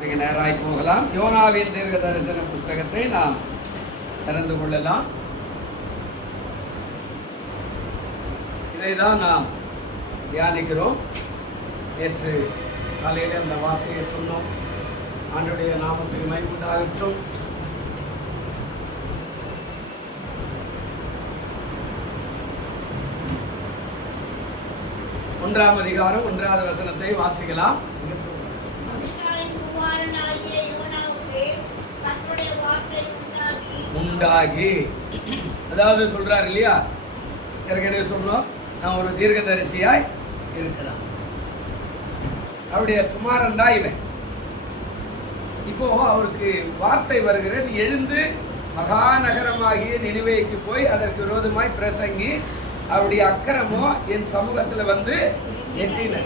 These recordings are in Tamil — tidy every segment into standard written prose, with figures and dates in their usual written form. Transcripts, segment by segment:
நேராய் போகலாம். யோனாவின் தீர்க்க தரிசன புஸ்தகத்தை நாம் திறந்து கொள்ளலாம். இதைதான் நாம் தியானிக்கிறோம். நேற்று காலையில் அந்த வார்த்தையை சொன்னோம். ஆண்டுடைய நாமத்துக்கு மகிமையுண்டாகட்டும். ஒன்றாம் அதிகாரம் 1வது வசனத்தை வாசிக்கலாம். உண்டாகி, அதாவது சொல்றாரு இல்லையா, ஏற்கனவே சொன்னோம், நான் ஒரு தீர்க்கதரிசியாய் இருக்கிறான். அவருடைய குமாரன் தான் இவன். இப்போ அவருக்கு வார்த்தை வருகிறது, எழுந்து மகாநகரமாகிய நினிவேக்கு போய் அதற்கு விரோதமாய் பிரசங்கி அவருடைய அக்கிரமோ என் சமூகத்துல வந்து எட்டின.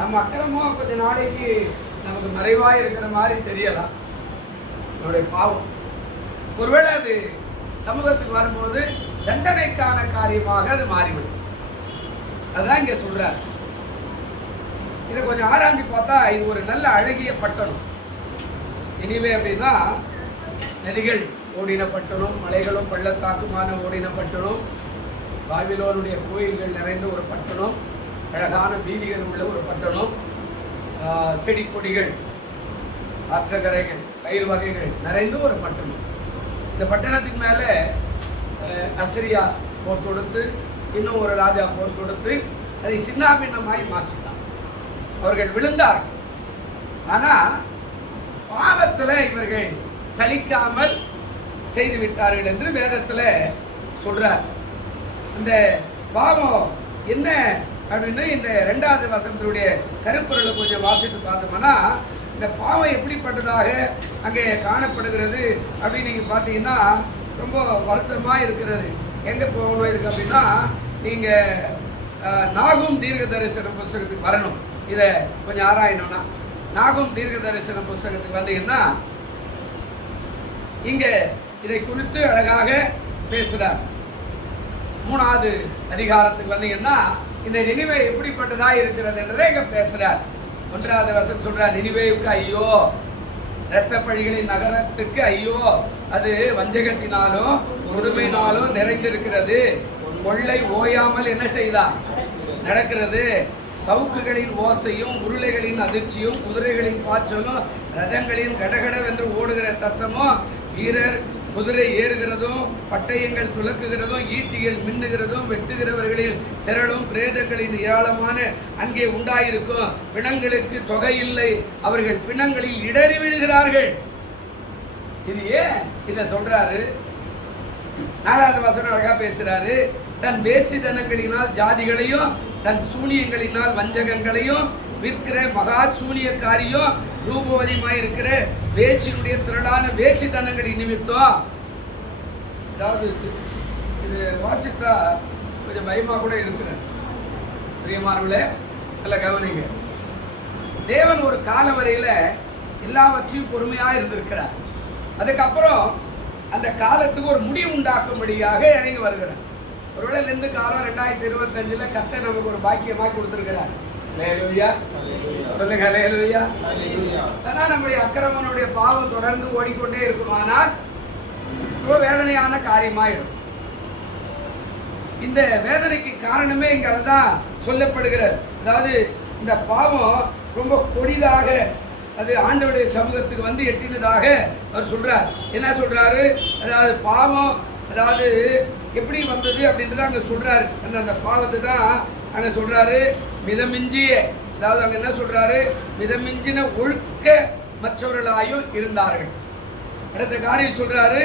நம்ம அக்கிரமோ கொஞ்ச நாளைக்கு நமக்கு மறைவாய் இருக்கிற மாதிரி தெரியலாம். அவருடைய பாவம் ஒருவேளை அது சமூகத்துக்கு வரும்போது தண்டனைக்கான காரியமாக அது மாறிவிடும். அதுதான் இங்க சொல்றார். இதை கொஞ்சம் ஆராய்ச்சி பார்த்தா இது ஒரு நல்ல அழகிய பட்டணம். நினிவே அப்படின்னா நதிகள் ஓடின பட்டணம், மலைகளும் பள்ளத்தாக்குமான ஓடின பட்டணம், பாபிலோனுடைய கோயில்கள் நிறைந்த ஒரு பட்டணம், அழகான வீதிகள் உள்ள ஒரு பட்டணம், செடி கொடிகள், ஆற்றங்கரைகள், பயிர் வகைகள் நிறைந்த ஒரு பட்டணம். இந்த பட்டணத்துக்கு மேலே அசிரியா போர் கொடுத்து, இன்னும் ஒரு ராஜா போர் கொடுத்து அதை சின்னாபின்னமாய் மாற்றினார். அவர்கள் விழுந்தார். ஆனா பாவத்துல இவர்கள் சலிக்காமல் செய்து விட்டார்கள் என்று வேதத்துல சொல்றார். இந்த பாவம் என்ன அப்படின்னு இந்த 2வது வசனத்தினுடைய கருப்பொருளை கொஞ்சம் வாசித்து பார்த்தோம்னா, இந்த பாவம் எப்படிப்பட்டதாக அங்கே காணப்படுகிறது அப்படின்னு நீங்க பார்த்தீங்கன்னா ரொம்ப வருத்தமாக இருக்கிறது. எங்கே போகணும் இதுக்கு அப்படின்னா, நீங்க நாகும் தீர்க்க தரிசன புஸ்தகத்துக்கு வரணும். இதை கொஞ்சம் ஆராயணும்னா, நாகும் தீர்க்க தரிசன புஸ்தகத்துக்கு வந்தீங்கன்னா இங்க இதை குறித்து அழகாக பேசுறார். 3வது அதிகாரத்துக்கு வந்தீங்கன்னா இந்த நினிவே எப்படிப்பட்டதா இருக்கிறது என்றதை இங்க பேசுறார். 1வது வசனம் சொல்றார், நினிவேவுக்கு ஐயோ, இரத்த பழிகளின் நகரத்துக்கு ஐயோ, அது வஞ்சகத்தினாலும் கொடுமையினாலும் நிறைந்திருக்கிறது. கொள்ளை ஓயாமல் என்ன செய்தா நடக்கிறது. சவுக்குகளின் ஓசையும் உருளைகளின் அதிர்ச்சியும் குதிரைகளின் பாய்ச்சலும் ரதங்களின் கடகடவென்று ஓடுகிற சத்தமும் வீரர் குதிரை ஏறுகிறதும் பட்டயங்கள் துலக்குகிறதும் ஈட்டிகள் மின்னுகிறதும் வெட்டுகிறவர்களின் திரளும் பிரேதங்களின் ஏராளமான அங்கே உண்டாயிருக்கும். பிணங்களுக்கு தொகை இல்லை, அவர்கள் பிணங்களில் இடறி விழுகிறார்கள். இது ஏன் இத சொல்றாரு? 4வது வசனம் அழகா பேசுறாரு. தன் வேசிதனங்களினால் ஜாதிகளையும் தன் சூனியங்களினால் வஞ்சகங்களையும் விற்கிற மகா சூனியக்காரியும் ரூபவதியுமாய் இருக்கிற வேசினுடைய திரளான வேசிதனங்களின் நிமித்தம். அதாவது இது வாசித்தா கொஞ்சம் பயமா கூட இருக்கிற பிரியமானவர்களே, நல்ல கவனிங்க. தேவன் ஒரு கால வரையில எல்லாவற்றையும் பொறுமையா இருந்திருக்கிறார். அதுக்கப்புறம் அந்த காலத்துக்கு ஒரு முடிவு உண்டாக்கும்படியாக இறங்கி வருகிறார். ஒருவேளை இந்த காலம் 2025 கர்த்தர் நமக்கு ஒரு பாக்கியமாக கொடுத்திருக்கிறார். அல்லேலூயா சொல்லுங்க, அல்லேலூயா. ஆனா நம்முடைய அக்கிரமனுடைய பாவம் தொடர்ந்து ஓடிக்கொண்டே இருக்குமானால் ரொம்ப வேதனையான காரியமாயிடும். இந்த வேதனைக்கு காரணமே இங்க அதுதான் சொல்லப்படுகிறது. அதாவது இந்த பாவம் ரொம்ப கொடிதாக அது ஆண்டவருடைய சமூகத்துக்கு வந்து எட்டினதாக அவர் சொல்றார். என்ன சொல்றாரு? அதாவது பாவம் அதாவது எப்படி வந்தது அப்படின்றத அங்க சொல்றாரு. அந்த பாவத்தை தான் அங்க சொல்றாரு மிதமிஞ்சிய, அதாவது அங்க என்ன சொல்றாரு, மிதமிஞ்சின ஒழுக்க மற்றவர்களாயும் இருந்தார்கள். அடுத்த காரியம் சொல்றாரு,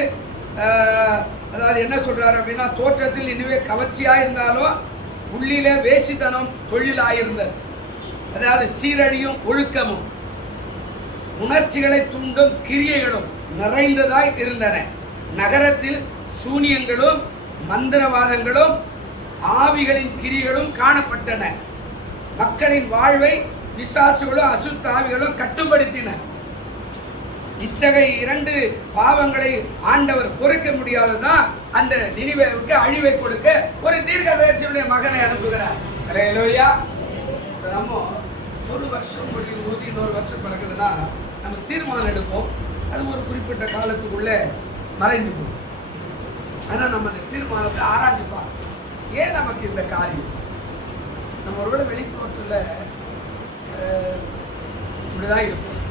அதாவது என்ன சொல்றாரு அப்படின்னா, தோற்றத்தில் இனிமே கவர்ச்சியா இருந்தாலும் உள்ளிலே வேசித்தனம் தொழிலாயிருந்தது. அதாவது சீரழியும் ஒழுக்கமும் உணர்ச்சிகளை தூண்டும் கிரியைகளும் நிறைந்ததாய் இருந்தன. நகரத்தில் சூனியங்களும் மந்திரவாதங்களும் ஆவிகளின் கிரிகளும் காணப்பட்டன. மக்களின் வாழ்வை பிசாசுகளும் அசுத்த ஆவிகளும் கட்டுப்படுத்தின. இத்தகைய 2 பாவங்களை ஆண்டவர் பொறுக்க முடியாததான் அந்த நினிவேவுக்கு அழிவை கொடுக்க ஒரு தீர்க்கதரிசியுடைய மகனை அனுப்புகிறார். அல்லேலூயா. நம்ம ஒரு வருஷம் ஊதி இன்னொரு வருஷம் பிறகுதுன்னா நம்ம தீர்மானம் எடுப்போம், அது ஒரு குறிப்பிட்ட காலத்துக்குள்ளே மறைந்து போகும். ஆனால் நம்ம அந்த தீர்மானத்தை ஆராய்ச்சி பார்க்கணும். ஏன் நமக்கு இந்த காரியம்? நம்ம ஒருவேளை வெளித்தோற்றத்தில் இப்படிதான் இருப்போம்.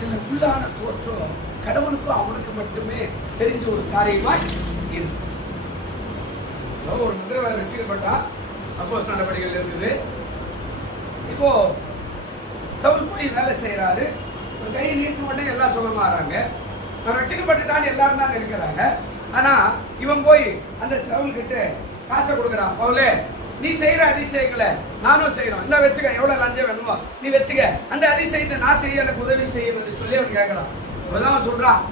சில உள்ளான தோற்றம் கடவுளுக்கும் அவனுக்கு மட்டுமே தெரிஞ்ச ஒரு காரியமாய் இருக்கு. ஒரு மந்திரவாதி ரட்சிக்கப்பட்டா அப்போஸ்தலர் நடவடிக்கைகள் இருக்குது. இப்போ சவுல் போய் வேலை செய்யறாரு, ஒரு கையை நீட்டு உடனே எல்லாம் சுகமாறாங்க. நான் ரட்சிக்கப்பட்டுட்டான்னு எல்லாரும் தான் இருக்கிறாங்க. ஆனா இவன் போய் அந்த சவுல் கிட்ட காசை கொடுக்குறான். பவுலே, நீ செய்யற அதிசயங்களை நானும் செய்யணும், இந்த வச்சுக்க, எவ்வளவு லஞ்சம் வேணுமோ நீ வச்சுக்க, அந்த அதிசயத்தை நான் செய்ய எனக்கு உதவி செய்யணும்னு சொல்லி அவன் கேட்கிறான். இப்பதான் சொல்றான்,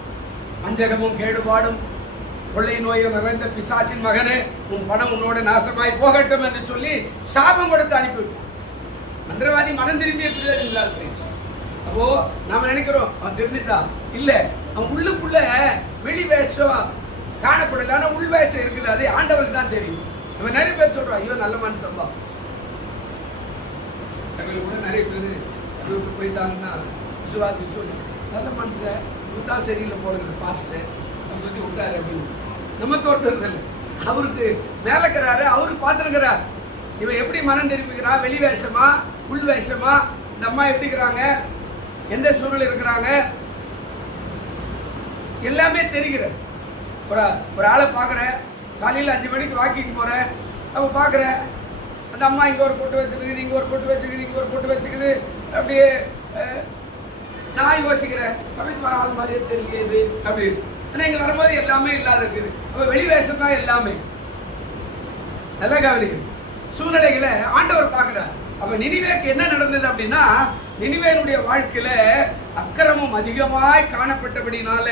வஞ்சகமும் கேடுபாடும் கொள்ளை நோயும் நிறைந்த பிசாசின் மகனே, உன் பணம் உன்னோட நாசமாய் போகட்டும் என்று சொல்லி சாபம் கொடுத்து அனுப்பிவிட்டான். மந்திரவாதி மனம் திரும்பிய பிள்ளை. அப்போ நாம நினைக்கிறோம் அவன் திரும்பிட்டான். இல்ல, அவன் உள்ளுக்குள்ள வெளி வேஷம் காணப்படல, ஆனா உள் வேஷம் இருக்குது. அது ஆண்டவருக்கு தான் தெரியும். நம்ம நிறைய பேர் சொல்றோம், ஐயோ நல்ல மனுஷன் தான். கூட நிறைய பேர் சபைக்கு போயிட்டாங்கன்னா விசுவாசி சொல்லி நல்ல மனுஷன் விட்டா சரியில்லை போடுறது பாஸ்டர் நம்ம பத்தி விட்டாரு அப்படின்னு நம்ம தோற்றது இல்லை. அவருக்கு மேலக்கிறாரு, அவரு பார்த்துருக்கிறார். இவன் எப்படி மனம் திரும்பிக்கிறான், வெளி வேஷமா உள் வேஷமா, இந்த அம்மா எப்படி இருக்கிறாங்க, எந்த சூழ்நிலை இருக்கிறாங்க, எல்லாமே தெரிகிறது. ஒரு ஆளை பார்க்குறேன், காலையில் 5 மணிக்கு வாக்கிங் போகிறேன், அப்போ பார்க்குறேன் அந்த அம்மா இங்கே ஒரு பொட்டு வச்சுருக்குது, இங்கே ஒரு பொட்டு வச்சுக்குது, இங்கே ஒரு பொட்டு வச்சுக்குது. அப்படியே நான் யோசிக்கிறேன், சமைச்சு வர ஆள் மாதிரியே தெரியுது அப்படின்னு. ஆனால் இங்கே வரும்போது எல்லாமே இல்லாத இருக்குது. அப்போ வெளி வேஷம் தான் எல்லாமே. நல்லா கவனிக்குது சூழ்நிலைகளை ஆண்டவர் பார்க்குறார். அப்போ நினிவேக்கு என்ன நடந்தது அப்படின்னா, நினிவேனுடைய வாழ்க்கையில அக்கிரமம் அதிகமாய் காணப்பட்டபடினால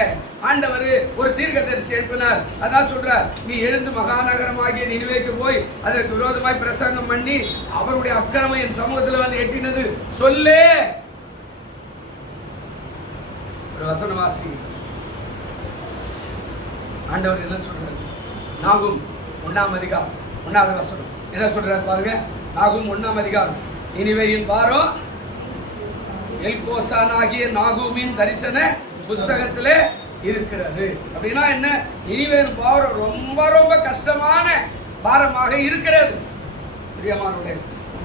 ஆண்டவர் ஒரு தீர்க்கதரிசி எழுப்பினார். அதான் சொல்றார், நீ எழுந்து மகாநகரமாகிய நினிவேக்கு போய் அதற்கு விரோதமாய் பிரசங்கம் பண்ணி அவருடைய அக்கிரமம் என் சமூகத்தில் வந்து எட்டினது சொல்லு. ஒரு வசனவாசி ஆண்டவர் என்ன சொல்றாரு, நாகும் 1ஆம் அதிகாரம் 1வது வசனம் என்ன சொல்றாரு பாருங்க. நாகும் 1ஆம் அதிகாரம், நினிவேயின் பாரம் எல்கோசானாகிய நாகூமின் தரிசன புஸ்தகத்திலே இருக்கிறது. அப்படின்னா என்ன, நினிவேயின் பாரம் ரொம்ப ரொம்ப கஷ்டமான பாரமாக இருக்கிறது. பிரியமானவர்களே,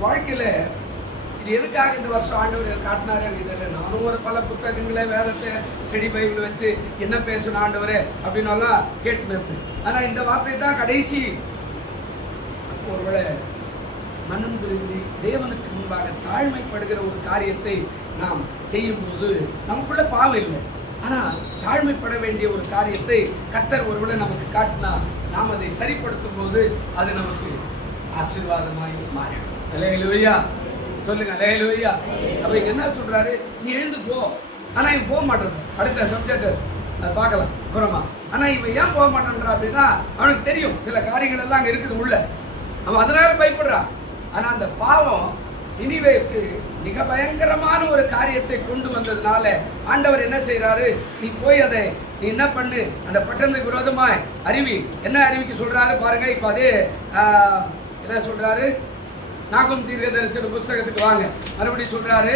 வாழ்க்கையில இது எதுக்காக இந்த வருஷம் ஆண்டவர் காட்டினாரு எனக்கு தெரியல. நானும் ஒரு பல புத்தகங்களை வேதத்தை செடி பைபிள் வச்சு என்ன பேசணும் ஆண்டவரே அப்படின்னு எல்லாம் கேட்டு நிறுத்து. ஆனா இந்த வார்த்தை தான் கடைசி. ஒருவேளை மனம் திரும்பி தேவனுக்கு முன்பாக தாழ்மைப்படுகிற ஒரு காரியத்தை நாம் செய்யும் போது நமக்குள்ள பாவம் இல்லை, ஆனா தாழ்மைப்பட வேண்டிய ஒரு காரியத்தை கர்த்தர் ஒருவேளை நமக்கு காட்டினா நாம் அதை சரிப்படுத்தும் போது அது நமக்கு ஆசீர்வாதமாய் மாறிடும். அல்லேலூயா சொல்லுங்க, அல்லேலூயா. அப்ப இங்க என்ன சொல்றாரு, நீ எழுந்து போ. ஆனா இவன் போக மாட்டான். அடுத்த சப்ஜெக்ட் அது பார்க்கலாம் அப்புறமா. ஆனா இவன் ஏன் போக மாட்டான்றா அப்படின்னா, அவனுக்கு தெரியும் சில காரியங்கள் எல்லாம் அங்க இருக்குது உள்ள, அவன் அதனால பயப்படுறான். ஆனா அந்த பாவம் நினிவேக்கு மிக பயங்கரமான ஒரு காரியத்தை கொண்டு வந்ததுனால ஆண்டவர் என்ன செய்யறாரு, நீ போய் அதை நீ என்ன பண்ணு, அந்த பட்டணத்துக்கு விரோதமாய் அறிவி. என்ன அறிவிக்க சொல்றாரு பாருங்க. இப்ப அதே என்ன சொல்றாரு, நாகும் தீர்க்கதரிசன புஸ்தகத்துக்கு வாங்க. மறுபடியும் சொல்றாரு,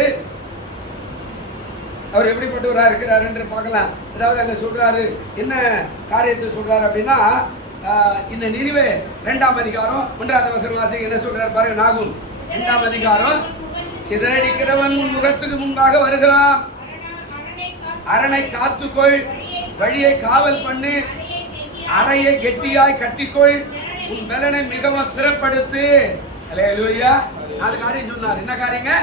அவர் எப்படிப்பட்டவராக இருக்கிறார் என்று பார்க்கலாம். அதாவது அங்க சொல்றாரு, என்ன காரியத்தை சொல்றாரு அப்படின்னா, இந்த நினிவே 2ஆம் அதிகாரம் 1வது வசனம் வாசிங்க. என்ன சொல்றாரு பாருங்க. நாகும் 2ஆம் அதிகாரம், சிதறடிக்கிறவன் உன் முகத்துக்கு முன்பாக வருகிறான், அரணை காத்துக்கொள், வழியை காவல் பண்ணு, அறையை கெட்டியாய் கட்டிக்கொள், உன் பலனை மிகவும் சிறப்படுத்து. அல்லேலூயா. 4 காரியம் சொன்னார். என்ன காரியங்க?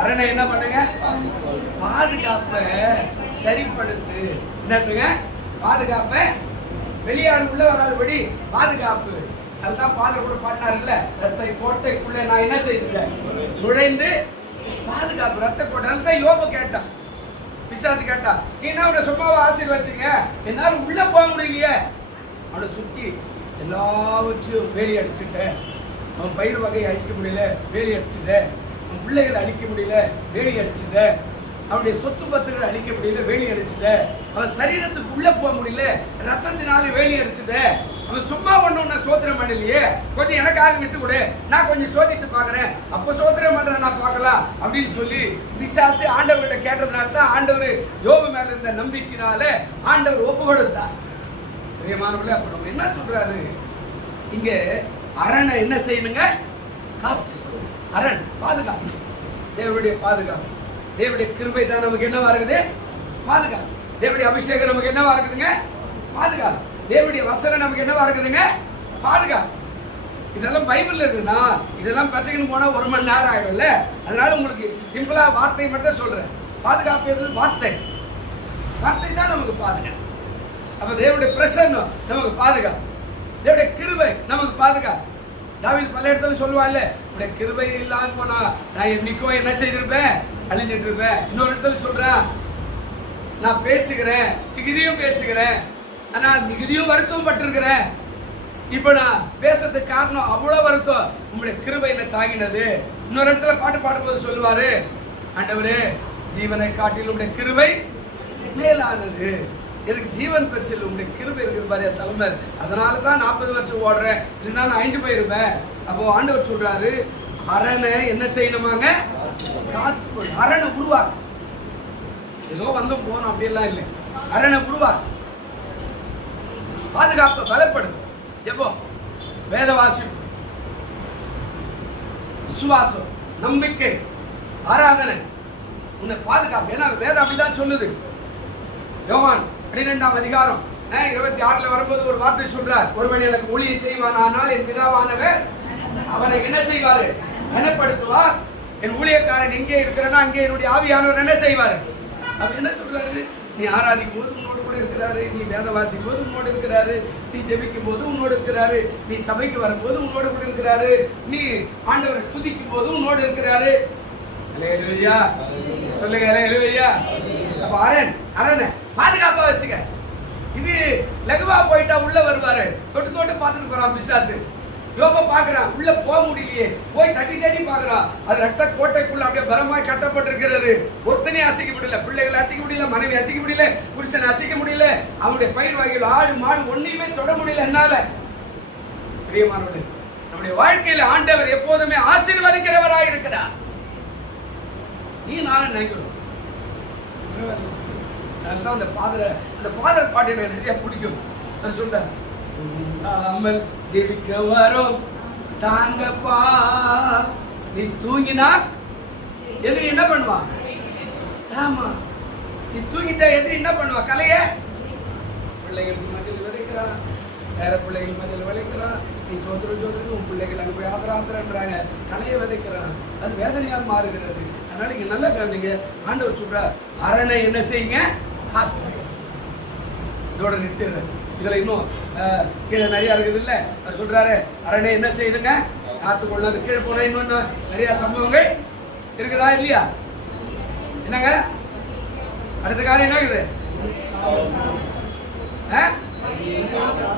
அரணை என்ன பண்ணுங்க, பாதுகாப்பை சரிப்படுத்து. என்னங்க பாதுகாப்பை, வெளியாடு உள்ள வராதபடி பாதுகாப்பு. அதுதான் பாதர் கூட பாடினார் இல்ல, ரத்த கோட்டைக்குள்ளே நான் என்ன செய்துட்டேன், நுழைந்து பாதுகாப்பு. ரத்த கோட்டை தான் யோபு கேட்டான், பிசாசு கேட்டா, நீ என்ன அவனை சும்மாவை ஆசீர்வதிச்சீங்க, என்னால உள்ள போக முடியலையே. அவனை சுற்றி எல்லாவற்றையும் வேலி அடிச்சுட்டேன், அவன் பயிர் வகையை அழிக்க முடியல வேலி அடிச்சுட்டேன், அவன் பிள்ளைகளை அழிக்க முடியல வேலி அடிச்சுட்டேன், அவனுடைய சொத்து பத்துகளை அழிக்க முடியல, வேலி அடிச்சுட்ட. அவன் சரீரத்துக்கு உள்ள போக முடியல, ரத்தத்தினால வேலி அடிச்சுட்ட. அவன் சும்மா ஒண்ணு சோத்திரம் பண்ணலையே, கொஞ்சம் எனக்காக விட்டு கொடு, நான் கொஞ்சம் சோதித்து பாக்குறேன், அப்ப சோத்திரம் பண்றேன் நான் பார்க்கலாம் அப்படின்னு சொல்லி பிசாசு ஆண்டவர்கிட்ட கேட்டதுனால தான் ஆண்டவர் யோபு மேல இருந்த நம்பிக்கையினால ஆண்டவர் ஒப்பு கொடுத்தார். பிரியமானவர்களே, அப்ப நம்ம என்ன சொல்றாரு இங்க? அரணை என்ன செய்யணுங்க? காத்து. அரண் பாதுகாப்பு, தேவனுடைய பாதுகாப்பு. தேவனுடைய கிருபை தான் நமக்கு என்னவா இருக்குது? பாதுகாப்பு. தேவனுடைய அபிஷேகம் நமக்கு என்னவா இருக்குதுங்க? பாதுகாப்பு. தேவனுடைய வசனம் நமக்கு என்னவா இருக்குதுங்க? பாதுகாப்பு. இதெல்லாம் பைபிள்ல இருக்குதுன்னா இதெல்லாம் பெற்றுக்கணும் போனா 1 மணி நேரம் ஆயிடும்ல. அதனால உங்களுக்கு சிம்பிளா வார்த்தை மட்டும் சொல்றேன். பாதுகாப்பு எது? வார்த்தை. வார்த்தை தான் நமக்கு பாதுகாப்பு. அப்ப தேவனுடைய பிரசன்னம் நமக்கு பாதுகாப்பு, தேவனுடைய கிருபை நமக்கு பாதுகாப்பு. தாவீது பல இடத்துல சொல்லுவான்ல, உடைய கிருபை இல்லாம போனா நான் என்னைக்கோ என்ன செய்திருப்பேன்? அழிஞ்சிட்டு இருப்பேன். இன்னொரு இடத்துல சொல்றேன், நான் பேசுகிறேன், மிகுதியும் பேசுகிறேன், ஆனா மிகுதியும் வருத்தம் பட்டிருக்கிறேன். இப்ப நான் பேசுறதுக்கு காரணம் அவ்வளவு வருத்தம், உங்களுடைய கிருபை என்ன தாங்கினது. இன்னொரு இடத்துல பாட்டு பாடும்போது சொல்லுவாரு, ஆண்டவரே ஜீவனை காட்டிலும் உடைய கிருபை மேலானது. எனக்கு ஜீவன் பெருசில் உங்களுடைய கிருபை இருக்குது பாரு என் தலைமை. அதனாலதான் 40 வருஷம் ஓடுறேன், இல்லைன்னா நான் அழிஞ்சு போயிருப்பேன். அப்போ ஆண்டவர் சொல்றாரு, அரணை என்ன செய்யணுமாங்க? காத்து. அரணை உருவாக்கு. ஏதோ வந்து போனோம் அப்படியெல்லாம் இல்லை. அரணை உருவாக்கு. பாதுகாப்பு பலப்படும். ஜெபம், வேத வாசிப்பு, விசுவாசம், நம்பிக்கை, ஆராதனை உன்னை பாதுகாப்பு. ஏன்னா வேதம் அப்படிதான் சொல்லுது. யோவான் 12ஆம் அதிகாரம் 26 வரும்போது ஒரு வார்த்தை சொல்றார், ஒருவன் எனக்கு ஊழியை செய்வான் ஆனால் என் பிதாவானவர் அவனை என்ன செய்வாரு? கனப்படுத்துவார். என் ஊழியக்காரன் எங்கே இருக்கிறனா அங்கே என்னுடைய ஆவியானவர் என்ன செய்வாரு? அப்ப என்ன சொல்றாரு? நீ ஆராதிக்கும் போது உன்னோடு கூட இருக்கிறாரு, நீ வேத வாசிக்கும் போது உன்னோடு இருக்கிறாரு, நீ ஜெபிக்கும் போது உன்னோடு இருக்கிறாரு, நீ சபைக்கு வரும்போது உன்னோடு கூட இருக்கிறாரு, நீ ஆண்டவரை துதிக்கும் போது உன்னோடு இருக்கிறாரு. அல்லேலூயா சொல்லுங்க, அல்லேலூயா. அப்ப அரணை பாதுகாப்பா வச்சுக்க. இது லகுவா போயிட்டா உள்ள வருவாரு, தொட்டு தொட்டு பார்த்துட்டு போறான் பிசாசு. யோப பாக்குறான், உள்ள போக முடியலையே, போய் தட்டி தட்டி பாக்குறான். அது ரத்த கோட்டைக்குள்ள அப்படியே பலமாய் கட்டப்பட்டிருக்கிறது. ஒருத்தனே அசைக்க முடியல, பிள்ளைகளை அசைக்க முடியல, மனைவி அசைக்க முடியல, புருஷனை அசைக்க முடியல, அவனுடைய பயிர் வகைகள் ஆடு மாடு ஒன்னையுமே தொட முடியல. என்னால பிரியமானவர்களே, நம்முடைய வாழ்க்கையில ஆண்டவர் எப்போதுமே ஆசீர்வதிக்கிறவராய் இருக்கிறார். நீ நானும் நினைக்கிறோம். அந்த பாடல் பாட்டு எனக்கு நிறைய பிடிக்கும். நான் சொல்றேன், அமல் ஜெபிக்க வரும் தாங்கப்பா. நீ தூங்கினா எதிரி என்ன பண்ணுவா? ஆமா, நீ தூங்கிட்டா எதிரி என்ன பண்ணுவா? கலைய பிள்ளைகளுக்கு மத்தியில் விதைக்கிறான், வேற பிள்ளைகள் மத்தியில் விளைக்கிறான். நீ சோதரம் உன் பிள்ளைகள் அங்கே போய் ஆத்திராத்திரன்றாங்க, கலைய விதைக்கிறான். அது வேதனையாக மாறுகிறது. அதனால நீங்க நல்லா கவனிங்க. ஆண்டவர் சொல்ற, அரணை என்ன செய்யுங்க? இதோட நிறுத்திடுற. இதுல இன்னும் கீழே நிறைய இருக்குது இல்ல, அவர் சொல்றாரு அரணை என்ன செய்யுங்க? காத்துக்கொள்ள. கீழே போன இன்னொன்னு நிறைய சம்பவங்கள் இருக்குதா இல்லையா? என்னங்க அடுத்த காரியம் என்ன இருக்குது?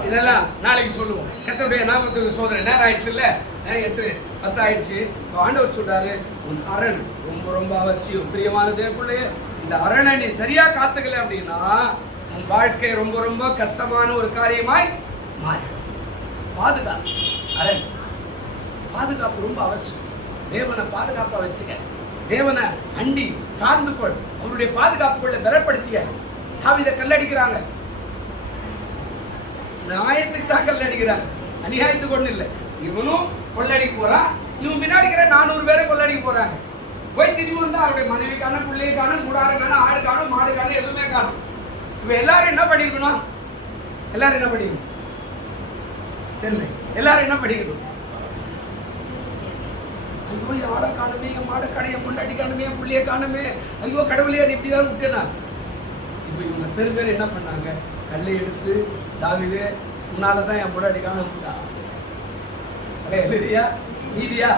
இதெல்லாம் நாளைக்கு சொல்லுவோம். கர்த்தருடைய நாமத்துக்கு சோதனை. நேரம் ஆயிடுச்சு இல்ல, 8:10 ஆயிடுச்சு. ஆண்டவர் சொல்றாரு, உன் அரண் ரொம்ப ரொம்ப அவசியம். பிரியமான தேவனுடைய இந்த அரணை நீ சரியா காத்துக்கல அப்படின்னா உன் வாழ்க்கை ரொம்ப ரொம்ப கஷ்டமான ஒரு காரியமாய் மாறிடும். பாதுகாப்பு, அரண் பாதுகாப்பு ரொம்ப அவசியம். தேவனை பாதுகாப்பா வச்சுக்க. தேவனை அண்டி சார்ந்து கொள். அவருடைய பாதுகாப்புக்குள்ள பலப்படுத்திய. தாவீதை கல்லடிக்கிறாங்க, நியாயத்துக்கு தான் கல்லடிக்கிறாங்க, அநியாயத்துக்கு ஒண்ணு இல்லை. இவனும் கொள்ளடிக்க போறான், இவன் பின்னாடி 400 பேரை கொள்ளடிக்க போறாங்க. போய் திரும்பி வந்தா அவருடைய மனைவி காணும், பிள்ளையை காணும், கூடார காணும், ஆடு காணும், மாடு காணும், எதுவுமே காணும். இப்ப எல்லாரும் என்ன பண்ணிருக்கணும்? எல்லாரும் என்ன பண்ணிக்கணும் தெரியல. எல்லாரும் என்ன பண்ணிக்கணும்? ஐயோ ஆடை காணுமே, மாடை காணும், என் முன்னாடி காணுமே, என் பிள்ளைய காணுமே, ஐயோ கடவுளையா நீ இப்படிதான் விட்டேனா? இப்ப இவங்க பேர் என்ன பண்ணாங்க? கல்லை எடுத்து, தாவீது உன்னாலதான் என் முன்னாடி காண முடியா நீதியா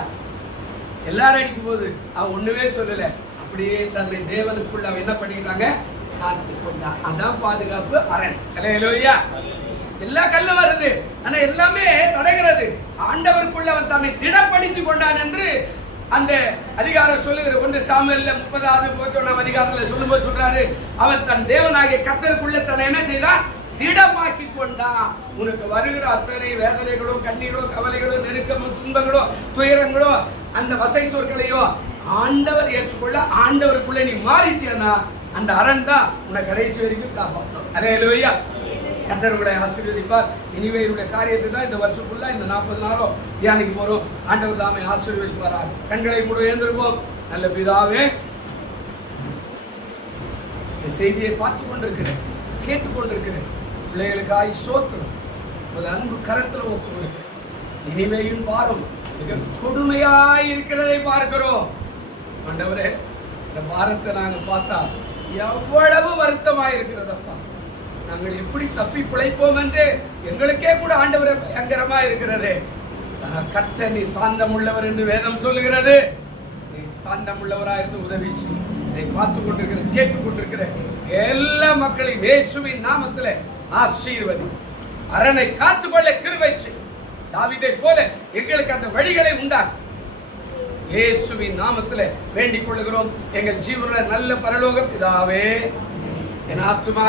எல்லாரும் அடிக்கும் போது அவன் ஒண்ணுமே சொல்லல. அப்படியே தன்னை தேவனுக்குள்ள அவன் என்ன பண்ணிக்கிட்டாங்க? காத்து கொண்டான். அதான் பாதுகாப்பு அரண். அல்லேலூயா. எல்லா கல்லும் வருது, ஆனா எல்லாமே தடைகிறது. ஆண்டவருக்குள்ள அவன் தன்னை திடப்படுத்திக் கொண்டான் என்று அந்த அதிகாரம் சொல்லுகிற 1 சாமுவேல்ல 30வது அதிகாரத்துல சொல்லும்போது சொல்றாரு, அவன் தன் தேவனாகிய கர்த்தருக்குள்ள தன்னை என்ன செய்தான், திடமாக்கி கொண்டான். உனக்கு வருகிற அத்தனை வேதனைகளோ, கண்ணீரோ, கவலைகளோ, நெருக்கமோ, துன்பங்களோ, துயரங்களோ, அந்த வசை சொற்களையோ ஆண்டவர் ஏற்றுக்கொள்ள, ஆண்டவருக்குள்ள நீ மாறிட்டியனா, அந்த அரண் தான் உன்னை கடைசி வரைக்கும் காப்பாற்றும். அல்லேலூயா. கர்த்தர் உங்களை ஆசீர்வதிப்பார். இனிமே என்னுடைய காரியத்தை தான் இந்த வருஷம் ஃபுல்லா இந்த 40 நாளும் தியானிக்க போறோம். ஆண்டவர் தாமே ஆசீர்வதிப்பார். கண்களை மூட எழுந்திருப்போம். நல்ல பிதாவே, இந்த செய்தியை பார்த்து கொண்டிருக்கிறேன், கேட்டுக்கொண்டிருக்கிறேன் பிள்ளைகளுக்காய் சோத்திரம் ஒரு அன்பு கரத்தில் ஒப்புக்கொடுக்கிறேன். இனிமையின் பாரம் மிக கொடுமையாய் இருக்கிறதை பார்க்கிறோம். ஆண்டவரே, இந்த பாரத்தை நாங்கள் பார்த்தா எவ்வளவு வருத்தமாய் இருக்கிறதப்பா. நாங்கள் எப்படி தப்பி பிழைப்போம் என்று எங்களுக்கே கூட ஆண்டவரே பயங்கரமா இருக்கிறது. கர்த்தர் நீ சாந்தம் உள்ளவர் என்று வேதம் சொல்லுகிறது. நீ சாந்தம் உள்ளவராயிருந்து உதவி செய். இதை பார்த்து கொண்டிருக்கிற, கேட்டுக்கொண்டிருக்கிற எல்லா மக்களையும் இயேசுவின் நாமத்திலே ஆசீர்வதி. அரனை காத்துக்கொள்ள கிருபை செய். தாவீதை போல எங்களுக்கு அந்த வழிகளை உண்டாக்கு. இயேசுவின் நாமத்திலே வேண்டிக் கொள்கிறோம். எங்கள் ஜீவனுள்ள நல்ல பரலோக பிதாவே, என் ஆத்துமா